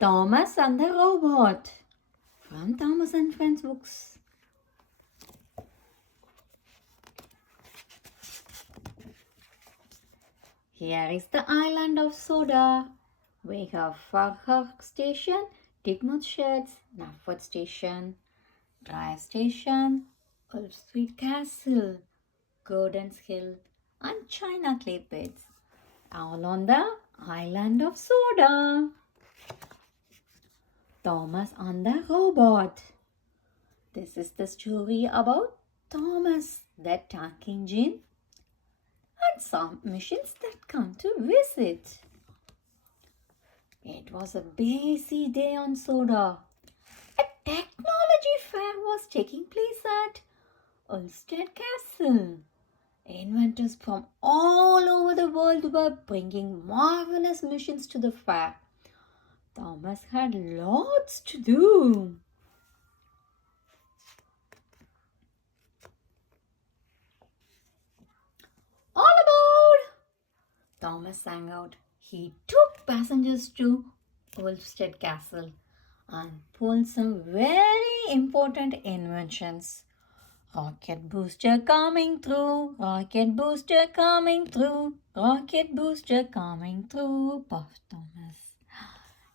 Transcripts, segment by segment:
Thomas and the Robot from Thomas and Friends books. Here is the island of Soda. We have Farhawk Station, Digmouth Sheds, Nafford Station, Drive Station, Wolf Street Castle, Gordon's Hill, and China Clay Pits, all on the island of Soda. Thomas and the Robot. This is the story about Thomas, the tank engine, and some missions that come to visit. It was a busy day on Soda. A technology fair was taking place at Ulstead Castle. Inventors from all over the world were bringing marvelous missions to the fair. Thomas had lots to do. All aboard! Thomas sang out. He took passengers to Wolfstead Castle and pulled some very important inventions. Rocket booster coming through, rocket booster coming through, rocket booster coming through, puffed Thomas.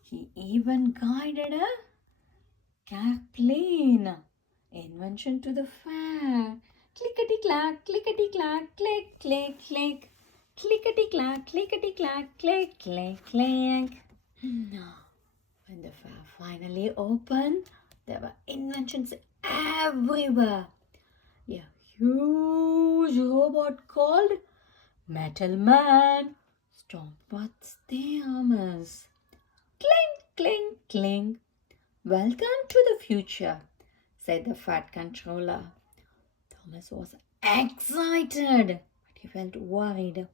He even guided a plane invention to the fair. Clickety-clack, clickety-clack, click, click, click. Clickety-clack, clickety-clack, click, click, click. When the fair finally opened, there were inventions everywhere. A huge robot called Metal Man stomped past Thomas. Clink, clink, clink. Welcome to the future, said the fat controller. Thomas was excited, but he felt worried.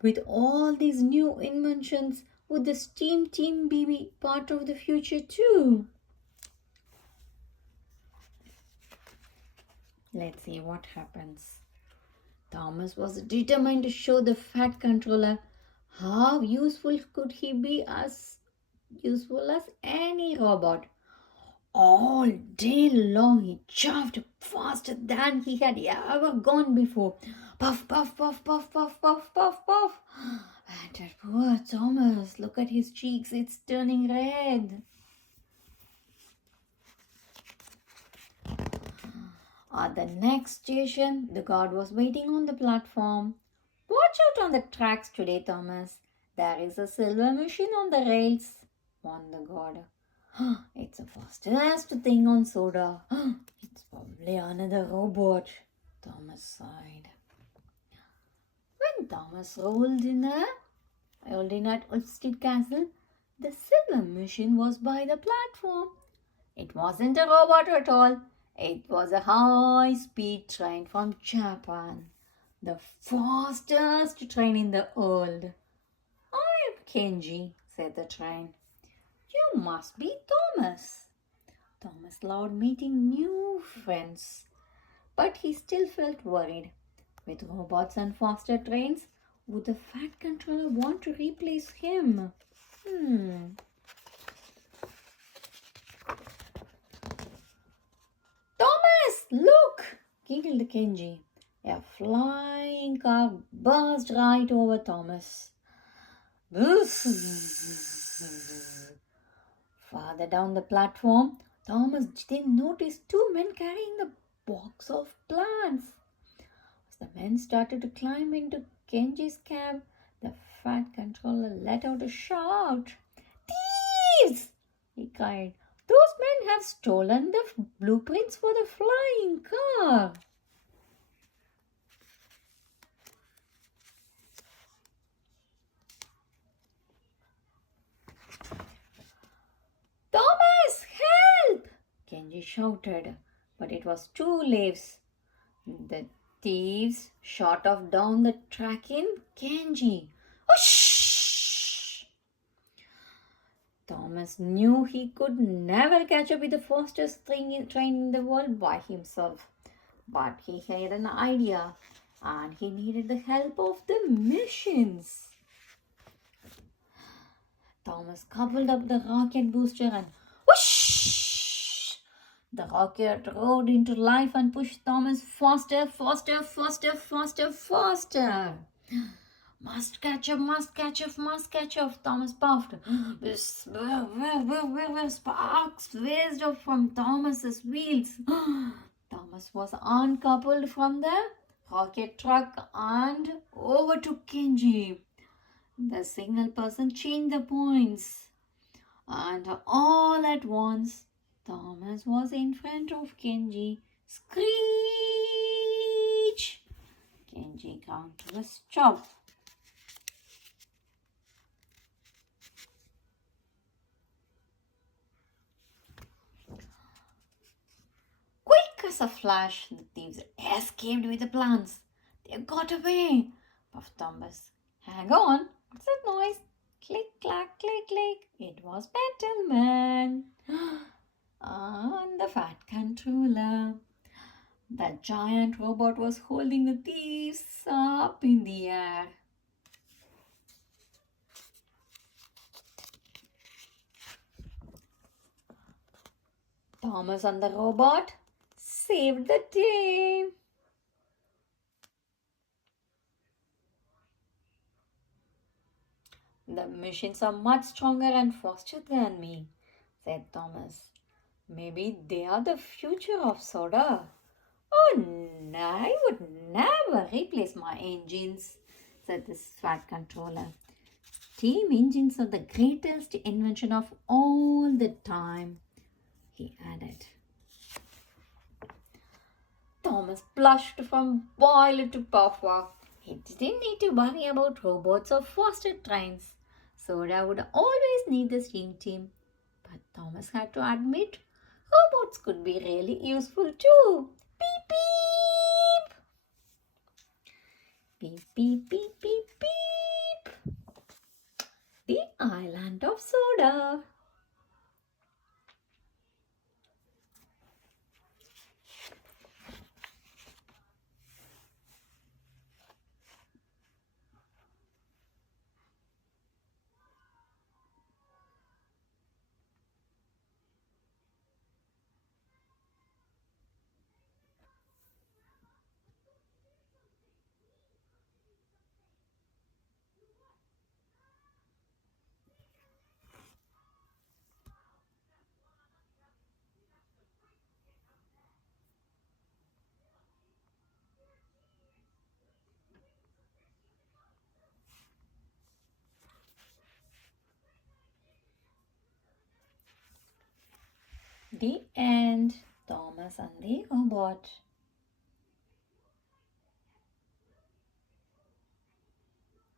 With all these new inventions, would the STEAM team be part of the future too? Let's see what happens. Thomas was determined to show the fat controller how useful could he be, as useful as any robot. All day long he chuffed faster than he had ever gone before. Puff, puff, puff, puff, puff, puff, puff, puff. And that poor Thomas, look at his cheeks, it's turning red. At the next station, the guard was waiting on the platform. Watch out on the tracks today, Thomas. There is a silver machine on the rails, warned the guard. It's the fastest thing on Soda. It's probably another robot, Thomas sighed. When Thomas rolled in at Ulstead Castle, the silver machine was by the platform. It wasn't a robot at all. It was a high-speed train from Japan, the fastest train in the world. I'm Kenji, said the train. You must be Thomas. Thomas loved meeting new friends, but he still felt worried. With robots and faster trains, would the fat controller want to replace him? Thomas, look! giggled Kenji. A flying car buzzed right over Thomas. Farther down the platform, Thomas didn't notice two men carrying the box of plants. As the men started to climb into Kenji's cab, the fat controller let out a shout. Thieves! he cried. Those men have stolen the blueprints for the flying car. Thomas, help! Kenji shouted, but it was too late. The thieves shot off down the track in Kenji. Whoosh! Thomas knew he could never catch up with the fastest train in the world by himself. But he had an idea, and he needed the help of the machines. Thomas coupled up the rocket booster and whoosh! The rocket roared into life and pushed Thomas faster, faster, faster, faster, faster. Must catch up, must catch up, must catch up, Thomas puffed. Sparks whizzed up from Thomas's wheels. Thomas was uncoupled from the rocket truck and overtook Kenji. The signal person changed the points, and all at once, Thomas was in front of Kenji. Screech! Kenji ground to a stop. Quick as a flash, the thieves escaped with the plants. They got away, puffed Thomas. Hang on, what's that noise? Click, clack, click, click. It was Battleman. And the fat controller. The giant robot was holding the thieves up in the air. Thomas and the robot saved the day. The machines are much stronger and faster than me, said Thomas. Maybe they are the future of soda. Oh, no, I would never replace my engines, said the fat controller. Steam engines are the greatest invention of all the time, he added. Thomas blushed from boiler to puffer. He didn't need to worry about robots or faster trains. Soda would always need the steam team. But Thomas had to admit robots could be really useful too. Beep beep! Beep beep beep beep beep! The island of soda. The end. Thomas and the robot.